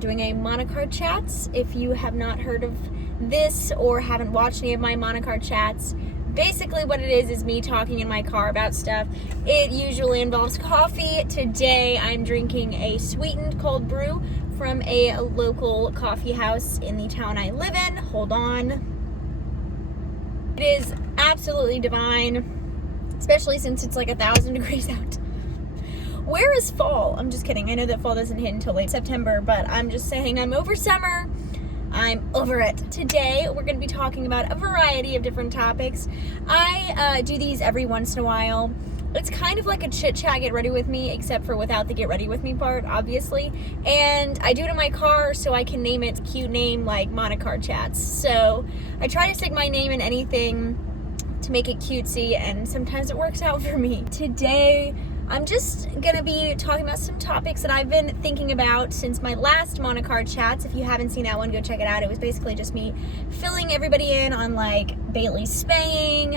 doing a Monicar chats. If you have not heard of this or haven't watched any of my Monicar chats, basically what it is me talking in my car about stuff. It usually involves coffee. Today I'm drinking a sweetened cold brew from a local coffee house in the town I live in. Hold on. It is absolutely divine, especially since it's like 1,000 degrees out. Where is fall? I'm just kidding. I know that fall doesn't hit until late September, but I'm just saying I'm over summer. I'm over it. Today, we're going to be talking about a variety of different topics. I do these every once in a while. It's kind of like a chit chat, get ready with me, except for without the get ready with me part, obviously. And I do it in my car so I can name it a cute name like Monicar chats. So I try to stick my name in anything to make it cutesy, and sometimes it works out for me. Today, I'm just gonna be talking about some topics that I've been thinking about since my last Monicar chats. If you haven't seen that one, go check it out. It was basically just me filling everybody in on like Bailey's spaying,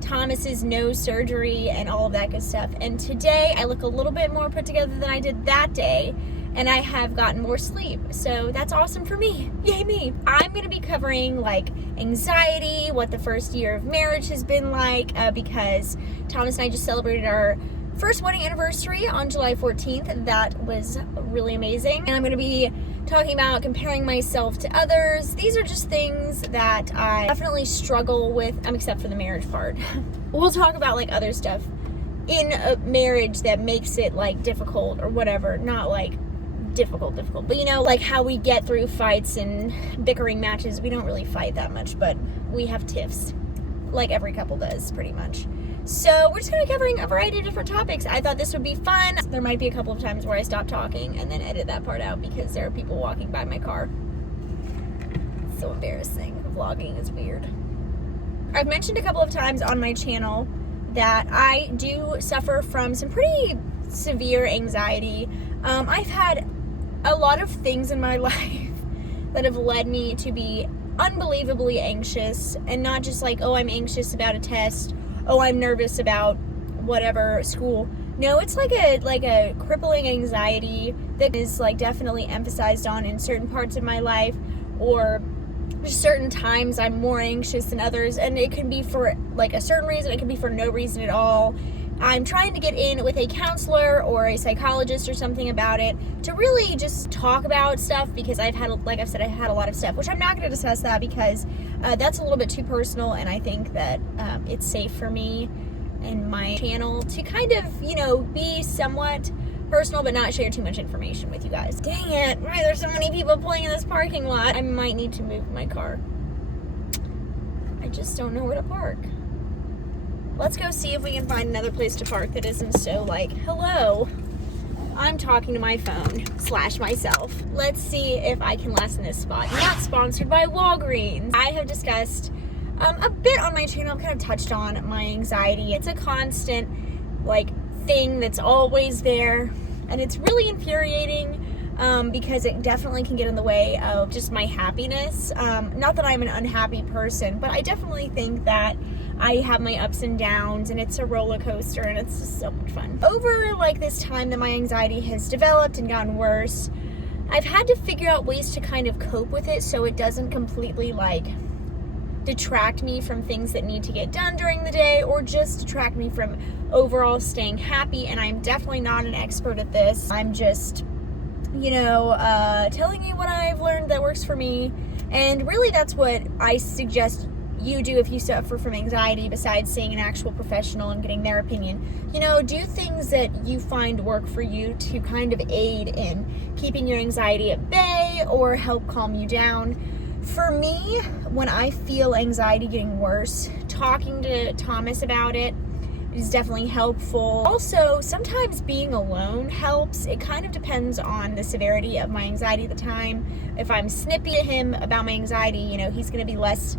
Thomas's nose surgery, and all of that good stuff. And today I look a little bit more put together than I did that day, and I have gotten more sleep. So that's awesome for me. Yay me. I'm gonna be covering like anxiety, what the first year of marriage has been like, because Thomas and I just celebrated our first wedding anniversary on July 14th. That was really amazing. And I'm going to be talking about comparing myself to others. These are just things that I definitely struggle with, except for the marriage part. We'll talk about like other stuff in a marriage that makes it like difficult or whatever. Not like difficult, but you know, like how we get through fights and bickering matches. We don't really fight that much, but we have tiffs, like every couple does pretty much. So we're just going to be covering a variety of different topics. I thought this would be fun. There might be a couple of times where I stop talking and then edit that part out because there are people walking by my car. It's so embarrassing. Vlogging is weird. I've mentioned a couple of times on my channel that I do suffer from some pretty severe anxiety. I've had a lot of things in my life that have led me to be unbelievably anxious, and not just like, oh, I'm anxious about a test, oh, I'm nervous about whatever, school. No, it's like a crippling anxiety that is like definitely emphasized on in certain parts of my life, or just certain times I'm more anxious than others, and it can be for like a certain reason, it can be for no reason at all. I'm trying to get in with a counselor or a psychologist or something about it to really just talk about stuff, because I've had, like I've said, I've had a lot of stuff, which I'm not going to discuss that because that's a little bit too personal, and I think that it's safe for me and my channel to kind of, you know, be somewhat personal but not share too much information with you guys. Dang it, why are there so many people pulling in this parking lot? I might need to move my car. I just don't know where to park. Let's go see if we can find another place to park that isn't so like, hello, I'm talking to my phone / myself. Let's see if I can last in this spot. Not sponsored by Walgreens. I have discussed a bit on my channel. I've kind of touched on my anxiety. It's a constant like thing that's always there, and it's really infuriating because it definitely can get in the way of just my happiness. Not that I'm an unhappy person, but I definitely think that I have my ups and downs, and it's a roller coaster, and it's just so much fun. Over like this time that my anxiety has developed and gotten worse, I've had to figure out ways to kind of cope with it so it doesn't completely like detract me from things that need to get done during the day, or just detract me from overall staying happy. And I'm definitely not an expert at this. I'm just, you know, telling you what I've learned that works for me. And really that's what I suggest you do if you suffer from anxiety, besides seeing an actual professional and getting their opinion. You know, do things that you find work for you to kind of aid in keeping your anxiety at bay or help calm you down. For me, when I feel anxiety getting worse, talking to Thomas about it is definitely helpful. Also, sometimes being alone helps. It kind of depends on the severity of my anxiety at the time. If I'm snippy to him about my anxiety, you know, he's going to be less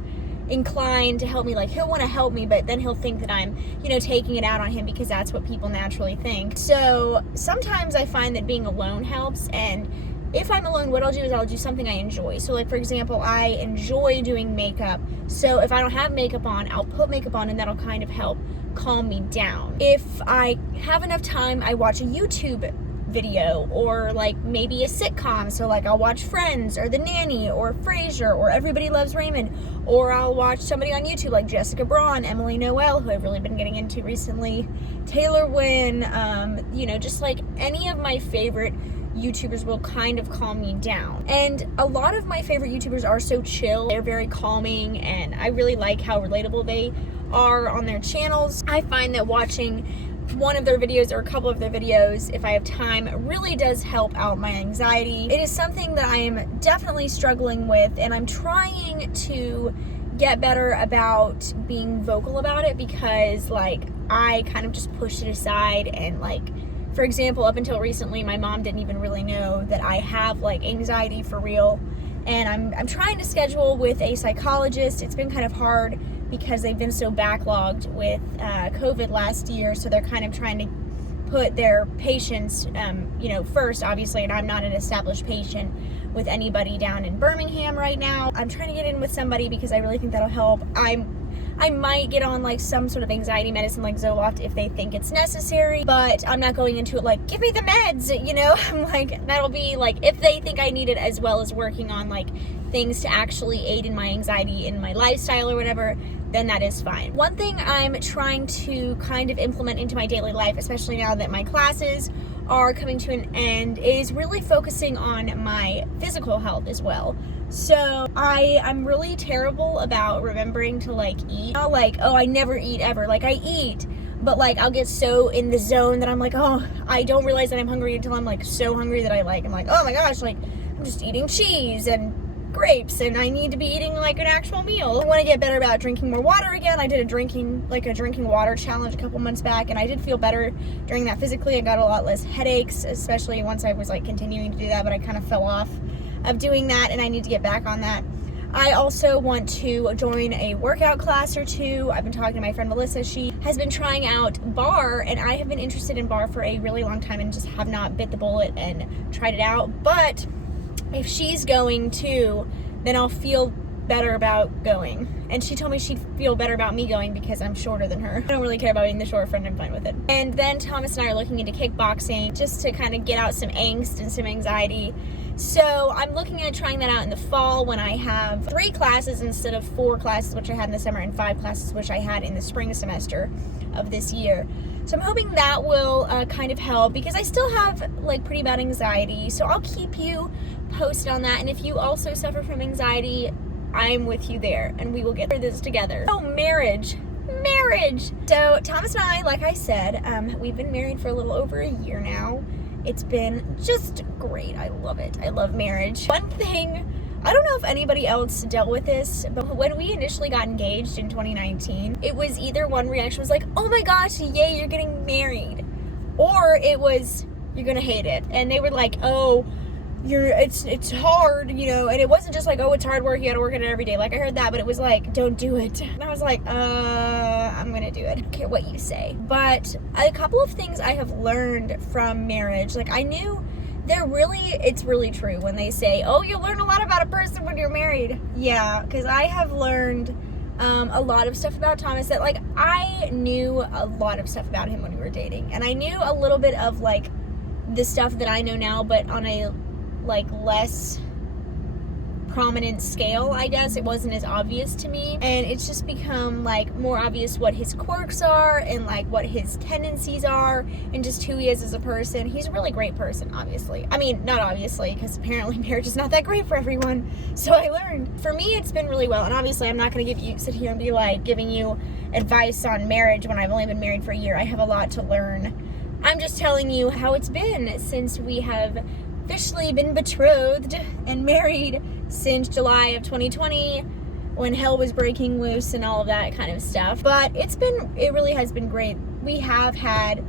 inclined to help me. Like, he'll want to help me, but then he'll think that I'm, you know, taking it out on him, because that's what people naturally think. So sometimes I find that being alone helps, and if I'm alone, what I'll do is I'll do something I enjoy. So like, for example, I enjoy doing makeup, so if I don't have makeup on, I'll put makeup on, and that'll kind of help calm me down. If I have enough time, I watch a YouTube video, or like maybe a sitcom. So like I'll watch Friends or The Nanny or Frasier or Everybody Loves Raymond, or I'll watch somebody on YouTube like Jessica Braun, Emily Noel, who I've really been getting into recently, Taylor Wynn, you know, just like any of my favorite YouTubers will kind of calm me down. And a lot of my favorite YouTubers are so chill. They're very calming, and I really like how relatable they are on their channels. I find that watching one of their videos or a couple of their videos, if I have time, really does help out my anxiety. It is something that I am definitely struggling with, and I'm trying to get better about being vocal about it, because like I kind of just pushed it aside. And like, for example, up until recently, my mom didn't even really know that I have like anxiety for real. And I'm trying to schedule with a psychologist. It's been kind of hard because they've been so backlogged with COVID last year. So they're kind of trying to put their patients, you know, first, obviously, and I'm not an established patient with anybody down in Birmingham right now. I'm trying to get in with somebody because I really think that'll help. I might get on like some sort of anxiety medicine like Zoloft if they think it's necessary, but I'm not going into it like, give me the meds, you know? I'm like, that'll be like, if they think I need it, as well as working on like things to actually aid in my anxiety in my lifestyle or whatever, then that is fine. One thing I'm trying to kind of implement into my daily life, especially now that my classes are coming to an end, is really focusing on my physical health as well. So I'm really terrible about remembering to like eat. Not like, oh, I never eat ever. Like I eat, but like I'll get so in the zone that I'm like, oh, I don't realize that I'm hungry until I'm like so hungry that I'm like, oh my gosh, like I'm just eating cheese and grapes and I need to be eating like an actual meal. I want to get better about drinking more water again. I did a drinking water challenge a couple months back, and I did feel better during that physically. I got a lot less headaches, especially once I was like continuing to do that, but I kind of fell off of doing that, and I need to get back on that. I also want to join a workout class or two. I've been talking to my friend Melissa. She has been trying out bar, and I have been interested in bar for a really long time and just have not bit the bullet and tried it out. But if she's going too, then I'll feel better about going. And she told me she'd feel better about me going because I'm shorter than her. I don't really care about being the short friend. I'm fine with it. And then Thomas and I are looking into kickboxing just to kind of get out some angst and some anxiety. So I'm looking at trying that out in the fall when I have 3 classes instead of 4 classes, which I had in the summer, and 5 classes, which I had in the spring semester of this year. So I'm hoping that will kind of help, because I still have like pretty bad anxiety. So I'll keep you posted on that. And if you also suffer from anxiety, I'm with you there, and we will get through this together. Oh, marriage. So Thomas and I, like I said, we've been married for a little over a year now. It's been just great. I love it. I love marriage. One thing, I don't know if anybody else dealt with this, but when we initially got engaged in 2019, it was either one reaction was like, oh my gosh, yay, you're getting married. Or it was, you're gonna hate it. And they were like, oh, it's hard, you know, and it wasn't just like, oh, it's hard work, you gotta work at it every day. Like I heard that, but it was like, don't do it. And I was like, I'm gonna do it. I don't care what you say. But a couple of things I have learned from marriage, like I knew it's really true when they say, oh, you'll learn a lot about a person when you're married. Yeah, because I have learned a lot of stuff about Thomas that like I knew a lot of stuff about him when we were dating, and I knew a little bit of like the stuff that I know now, but on a like less prominent scale, I guess. It wasn't as obvious to me, and it's just become like more obvious what his quirks are and like what his tendencies are and just who he is as a person. He's a really great person, obviously. I mean, not obviously, because apparently marriage is not that great for everyone. So I learned. For me, it's been really well, and obviously I'm not going to sit here and be like giving you advice on marriage when I've only been married for a year. I have a lot to learn. I'm just telling you how it's been since we have officially been betrothed and married since July of 2020, when hell was breaking loose and all of that kind of stuff. But it really has been great. We have had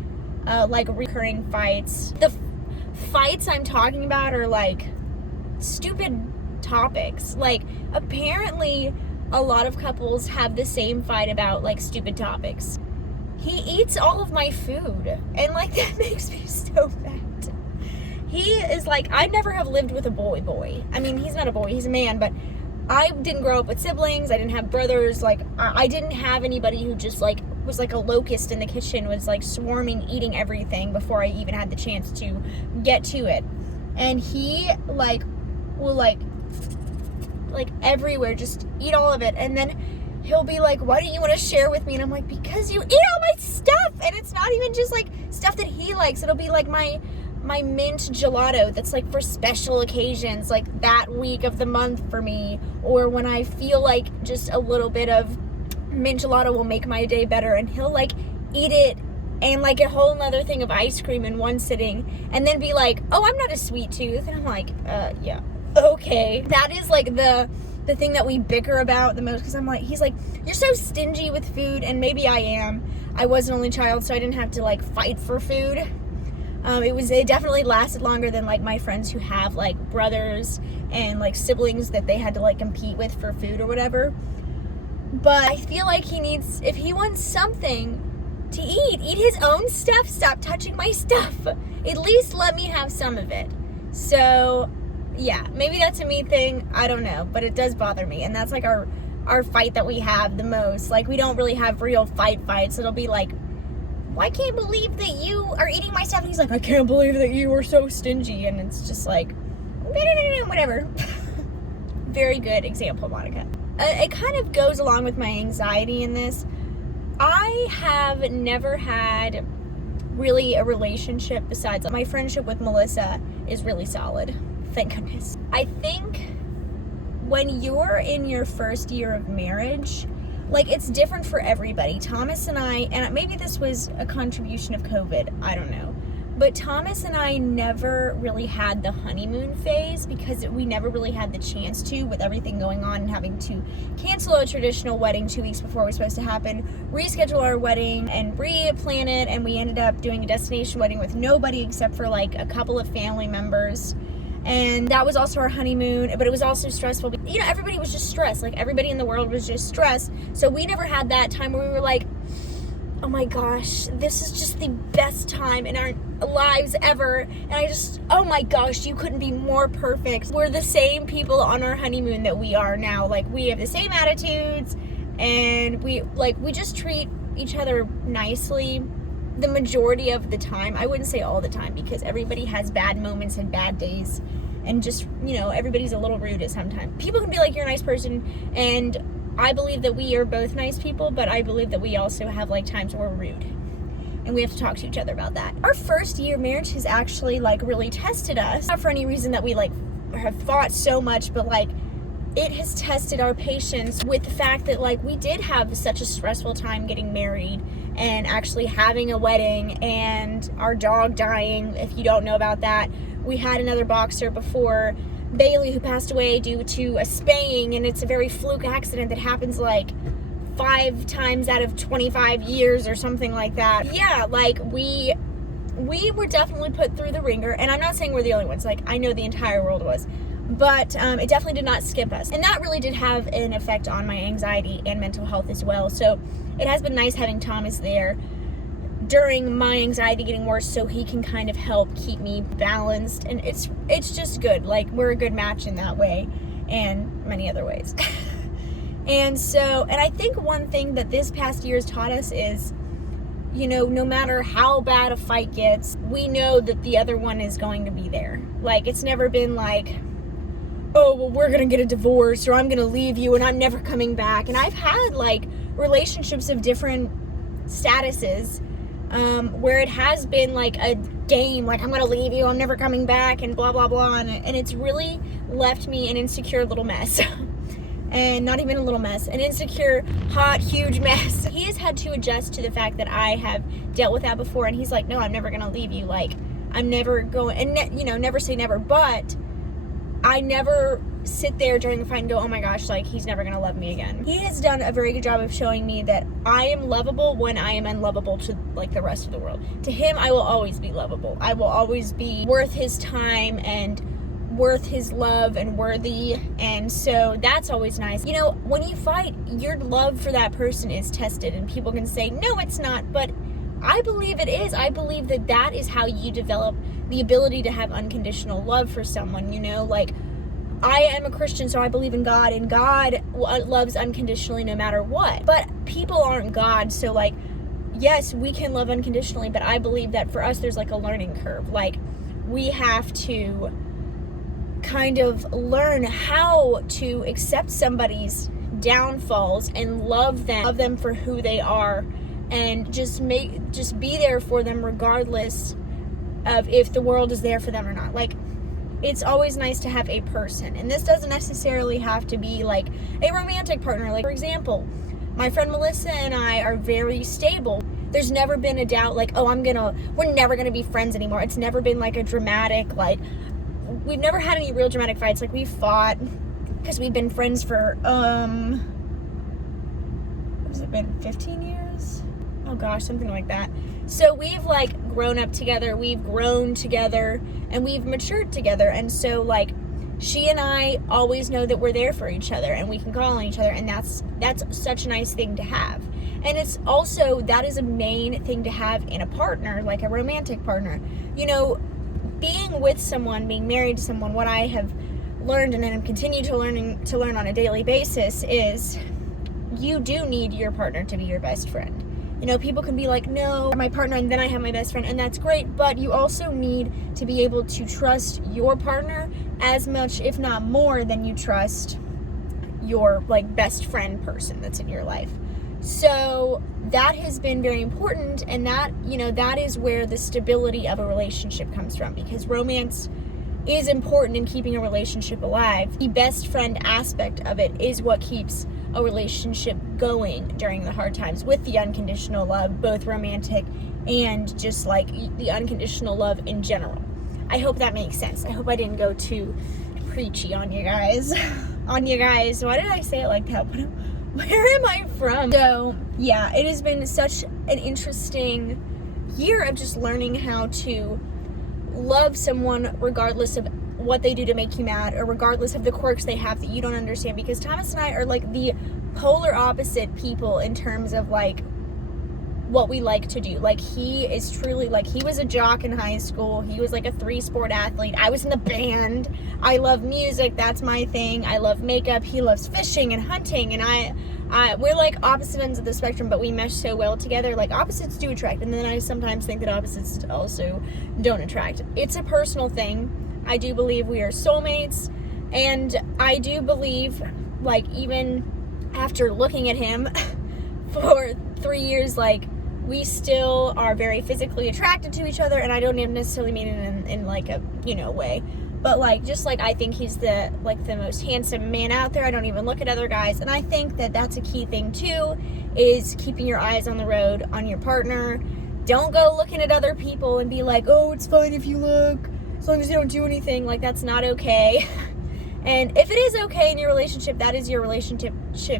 like recurring fights. The fights I'm talking about are like stupid topics. Like apparently a lot of couples have the same fight about like stupid topics. He eats all of my food, and like that makes me so mad. He is like, I never have lived with a boy. I mean, he's not a boy, he's a man, but I didn't grow up with siblings. I didn't have brothers. Like, I didn't have anybody who just, like, was like a locust in the kitchen, was, like, swarming, eating everything before I even had the chance to get to it. And he, like, will, like, everywhere, just eat all of it. And then he'll be like, why don't you want to share with me? And I'm like, because you eat all my stuff. And it's not even just, like, stuff that he likes. It'll be, like, my mint gelato that's, like, for special occasions, like that week of the month for me, or when I feel like just a little bit of mint gelato will make my day better, and he'll, like, eat it and, like, a whole nother thing of ice cream in one sitting, and then be like, oh, I'm not a sweet tooth. And I'm like, yeah, okay. That is, like, the thing that we bicker about the most, because I'm like, he's like, you're so stingy with food, and maybe I am. I was an only child, so I didn't have to, like, fight for food. It definitely lasted longer than, like, my friends who have, like, brothers and, like, siblings that they had to, like, compete with for food or whatever. But I feel like he needs, if he wants something to eat his own stuff. Stop touching my stuff. At least let me have some of it. So, yeah, maybe that's a me thing. I don't know, but it does bother me. And that's, like, our fight that we have the most. Like, we don't really have real fights. It'll be like, well, I can't believe that you are eating my stuff. And he's like, I can't believe that you are so stingy. And it's just like, whatever. Very good example, Monica. It kind of goes along with my anxiety in this. I have never had really a relationship besides my friendship with Melissa is really solid. Thank goodness. I think when you're in your first year of marriage, like, it's different for everybody. Thomas and I, and maybe this was a contribution of COVID, I don't know. But Thomas and I never really had the honeymoon phase because we never really had the chance to, with everything going on and having to cancel a traditional wedding 2 weeks before it was supposed to happen, reschedule our wedding and re-plan it, and we ended up doing a destination wedding with nobody except for, like, a couple of family members. And that was also our honeymoon, but it was also stressful. You know, everybody was just stressed. Like, everybody in the world was just stressed. So we never had that time where we were like, oh my gosh, this is just the best time in our lives ever. And I just, oh my gosh, you couldn't be more perfect. We're the same people on our honeymoon that we are now. Like, we have the same attitudes, and we just treat each other nicely the majority of the time. I wouldn't say all the time, because everybody has bad moments and bad days, and just, you know, everybody's a little rude at some time. People can be like, you're a nice person, and I believe that we are both nice people, but I believe that we also have, like, times where we're rude, and we have to talk to each other about that. Our first year of marriage has actually, like, really tested us. Not for any reason that we, like, have fought so much, but, like, it has tested our patience with the fact that, like, we did have such a stressful time getting married and actually having a wedding, and our dog dying. If you don't know about that, we had another boxer before Bailey who passed away due to a spaying, and it's a very fluke accident that happens like 5 times out of 25 years or something like that. Yeah, like, we were definitely put through the ringer, and I'm not saying we're the only ones. Like, I know the entire world was. But it definitely did not skip us. And that really did have an effect on my anxiety and mental health as well. So it has been nice having Thomas there during my anxiety getting worse, so he can kind of help keep me balanced. And it's just good. Like, we're a good match in that way, and many other ways. And I think one thing that this past year has taught us is, you know, no matter how bad a fight gets, we know that the other one is going to be there. Like, it's never been like, oh, well, we're going to get a divorce, or I'm going to leave you and I'm never coming back. And I've had, like, relationships of different statuses where it has been like a game, like, I'm going to leave you, I'm never coming back, and blah, blah, blah. And it's really left me an insecure little mess. And not even a little mess, an insecure, hot, huge mess. He has had to adjust to the fact that I have dealt with that before. And he's like, no, I'm never going to leave you. Like, I'm never going, and you know, never say never, but I never sit there during the fight and go, oh my gosh, like, he's never going to love me again. He has done a very good job of showing me that I am lovable when I am unlovable to, like, the rest of the world. To him, I will always be lovable. I will always be worth his time and worth his love and worthy. And so that's always nice. You know, when you fight, your love for that person is tested, and people can say, no, it's not, but I believe it is. I believe that that is how you develop the ability to have unconditional love for someone, you know, like, I am a Christian, so I believe in God, and God loves unconditionally no matter what. But people aren't God, so like, yes, we can love unconditionally, but I believe that for us, there's like a learning curve. Like, we have to kind of learn how to accept somebody's downfalls and love them for who they are, and just be there for them regardless of if the world is there for them or not. Like, it's always nice to have a person, and this doesn't necessarily have to be like a romantic partner. Like, for example, my friend Melissa and I are very stable. There's never been a doubt like, oh, we're never gonna be friends anymore. It's never been like a dramatic, like, we've never had any real dramatic fights. Like, we fought because we've been friends for what has it been, 15 years? Oh gosh, something like that. So we've like grown up together, we've grown together, and we've matured together. And so like, she and I always know that we're there for each other and we can call on each other, and that's such a nice thing to have. And it's also, that is a main thing to have in a partner, like a romantic partner. You know, being with someone, being married to someone, what I have learned and then continue to learn on a daily basis is you do need your partner to be your best friend. You know, people can be like, no, my partner, and then I have my best friend, and that's great, but you also need to be able to trust your partner as much, if not more, than you trust your like best friend person that's in your life. So that has been very important, and that, you know, that is where the stability of a relationship comes from, because romance is important in keeping a relationship alive. The best friend aspect of it is what keeps a relationship going during the hard times, with the unconditional love, both romantic and just like the unconditional love in general. I hope that makes sense. I hope I didn't go too preachy on you guys. Why did I say it like that? Where am I from? So yeah, it has been such an interesting year of just learning how to love someone regardless of what they do to make you mad, or regardless of the quirks they have that you don't understand, because Thomas and I are like the polar opposite people in terms of like what we like to do. Like, he is truly like, he was a jock in high school, he was like a 3-sport athlete, I was in the band, I love music, that's my thing, I love makeup, he loves fishing and hunting, and we're like opposite ends of the spectrum, but we mesh so well together. Like, opposites do attract, and then I sometimes think that opposites also don't attract. It's a personal thing. I do believe we are soulmates, and I do believe, like, even after looking at him for 3 years, like, we still are very physically attracted to each other, and I don't even necessarily mean it in like a, you know, way, but like, just like, I think he's the most handsome man out there. I don't even look at other guys, and I think that that's a key thing too, is keeping your eyes on the road, on your partner. Don't go looking at other people and be like, oh, it's fine if you look, as long as you don't do anything. Like, that's not okay. And if it is okay in your relationship, that is your relationship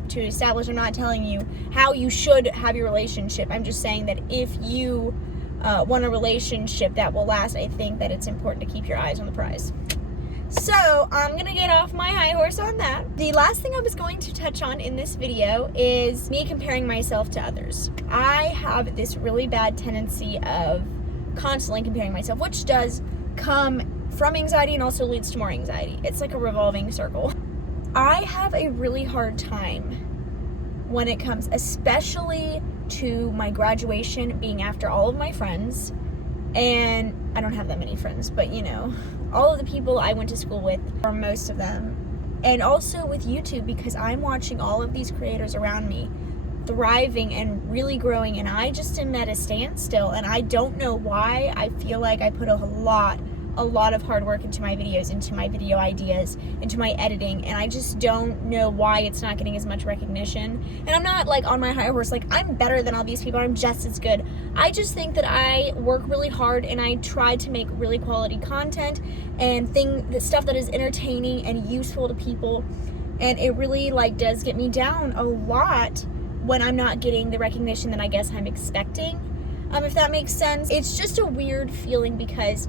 to establish. I'm not telling you how you should have your relationship. I'm just saying that if you want a relationship that will last, I think that it's important to keep your eyes on the prize. So I'm gonna get off my high horse on that. The last thing I was going to touch on in this video is me comparing myself to others. I have this really bad tendency of constantly comparing myself, which does come from anxiety and also leads to more anxiety. It's like a revolving circle. I have a really hard time when it comes, especially to my graduation being after all of my friends, and I don't have that many friends, but you know, all of the people I went to school with, or most of them, and also with YouTube, because I'm watching all of these creators around me thriving and really growing, and I just am at a standstill, and I don't know why. I feel like I put a lot of hard work into my videos, into my video ideas, into my editing, and I just don't know why it's not getting as much recognition. And I'm not like on my high horse, like I'm better than all these people, I'm just as good. I just think that I work really hard, and I try to make really quality content and stuff that is entertaining and useful to people, and it really like does get me down a lot when I'm not getting the recognition that I guess I'm expecting, if that makes sense. It's just a weird feeling, because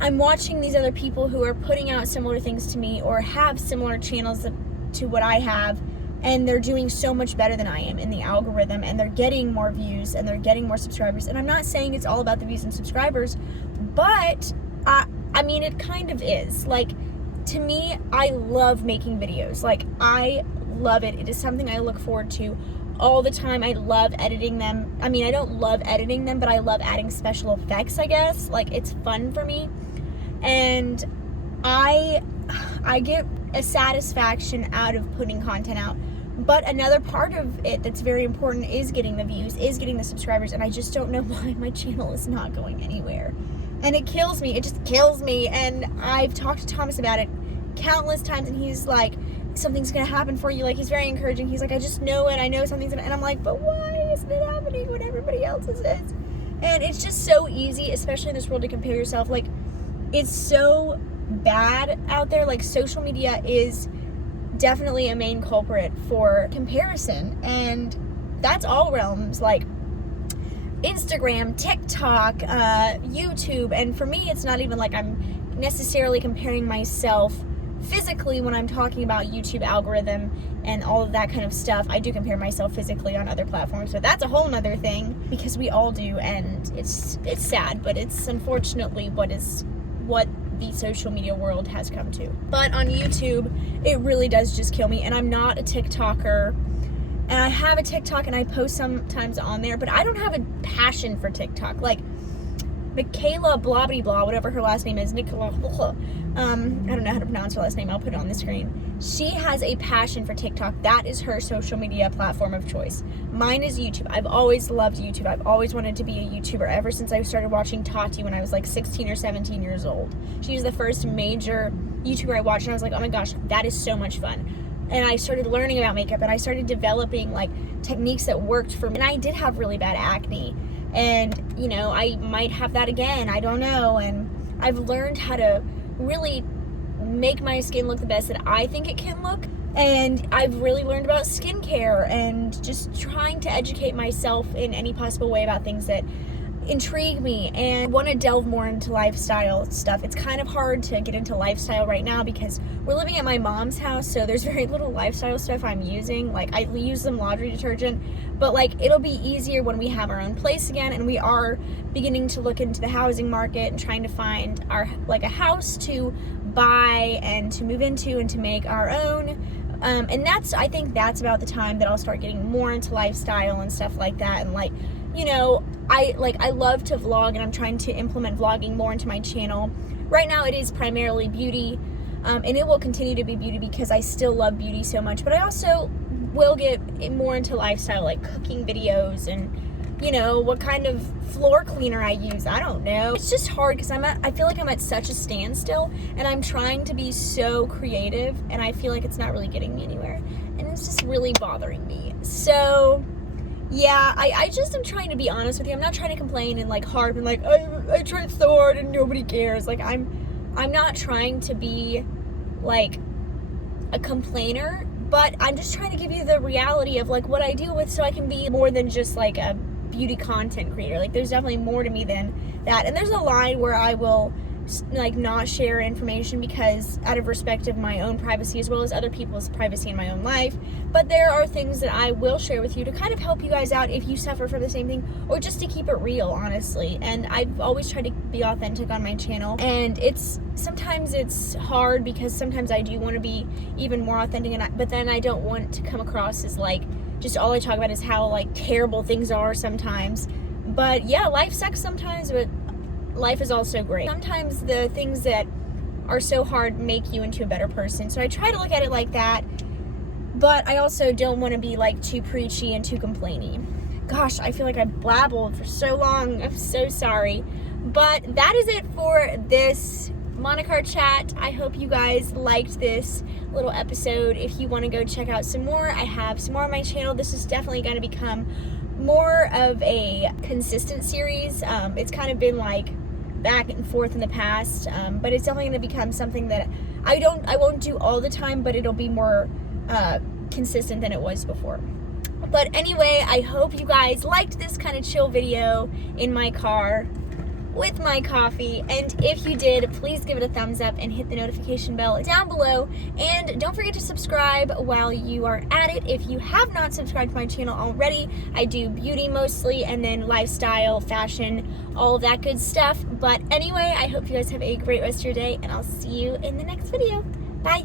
I'm watching these other people who are putting out similar things to me, or have similar channels to what I have, and they're doing so much better than I am in the algorithm, and they're getting more views, and they're getting more subscribers. And I'm not saying it's all about the views and subscribers, but I mean, it kind of is. Like, to me, I love making videos. Like, I love it. It is something I look forward to all the time. I love editing them. I mean, I don't love editing them, but I love adding special effects, I guess. Like, it's fun for me. And I get a satisfaction out of putting content out. But another part of it that's very important is getting the views, is getting the subscribers, and I just don't know why my channel is not going anywhere. And it kills me. It just kills me. And I've talked to Thomas about it countless times, and he's like, something's gonna happen for you. Like, he's very encouraging. He's like, I just know it. I know something's gonna, and I'm like, but why isn't it happening when everybody else's is? And it's just so easy, especially in this world, to compare yourself. Like, it's so bad out there. Like, social media is definitely a main culprit for comparison, and that's all realms, like Instagram, TikTok, YouTube. And for me, it's not even like I'm necessarily comparing myself physically when I'm talking about YouTube algorithm and all of that kind of stuff. I do compare myself physically on other platforms, but that's a whole nother thing, because we all do, and it's sad, but it's unfortunately what the social media world has come to. But on YouTube, it really does just kill me. And I'm not a TikToker, and I have a TikTok and I post sometimes on there, but I don't have a passion for TikTok. Like Michaela blah blah blah, whatever her last name is, Nicola, I don't know how to pronounce her last name, I'll put it on the screen. She has a passion for TikTok. That is her social media platform of choice. Mine is YouTube. I've always loved YouTube. I've always wanted to be a YouTuber ever since I started watching Tati when I was like 16 or 17 years old. She was the first major YouTuber I watched, and I was like, oh my gosh, that is so much fun. And I started learning about makeup, and I started developing like techniques that worked for me. And I did have really bad acne, and you know, I might have that again, I don't know. And I've learned how to really make my skin look the best that I think it can look. And I've really learned about skincare and just trying to educate myself in any possible way about things that intrigue me and want to delve more into lifestyle stuff. It's kind of hard to get into lifestyle right now because we're living at my mom's house, so there's very little lifestyle stuff I'm using. Like, I use some laundry detergent, but like, it'll be easier when we have our own place again, and we are beginning to look into the housing market and trying to find our like a house to buy and to move into and to make our own. And I think that's about the time that I'll start getting more into lifestyle and stuff like that. And like, you know, I love to vlog, and I'm trying to implement vlogging more into my channel. Right now it is primarily beauty, and it will continue to be beauty because I still love beauty so much, but I also will get more into lifestyle, like cooking videos and, you know, what kind of floor cleaner I use. I don't know. It's just hard because I feel like I'm at such a standstill, and I'm trying to be so creative, and I feel like it's not really getting me anywhere, and it's just really bothering me. So yeah, I just am trying to be honest with you. I'm not trying to complain and like harp and like I tried so hard and nobody cares. Like, I'm not trying to be like a complainer, but I'm just trying to give you the reality of like what I deal with, so I can be more than just like a beauty content creator. Like, there's definitely more to me than that. And there's a line where I will like not share information because out of respect of my own privacy as well as other people's privacy in my own life. But there are things that I will share with you to kind of help you guys out if you suffer from the same thing, or just to keep it real, honestly. And I've always tried to be authentic on my channel, and sometimes it's hard because sometimes I do want to be even more authentic, but then I don't want to come across as like just all I talk about is how like terrible things are sometimes. But yeah, life sucks sometimes, but life is also great. Sometimes the things that are so hard make you into a better person. So I try to look at it like that, but I also don't want to be like too preachy and too complainy. Gosh, I feel like I blabbled for so long. I'm so sorry. But that is it for this Monicar chat. I hope you guys liked this little episode. If you want to go check out some more, I have some more on my channel. This is definitely going to become more of a consistent series. It's kind of been like back and forth in the past, but it's definitely going to become something that I won't do all the time, but it'll be more consistent than it was before. But anyway, I hope you guys liked this kind of chill video in my car with my coffee, and if you did, please give it a thumbs up and hit the notification bell down below, and don't forget to subscribe while you are at it. If you have not subscribed to my channel already, I do beauty mostly, and then lifestyle, fashion, all of that good stuff. But anyway, I hope you guys have a great rest of your day, and I'll see you in the next video. Bye.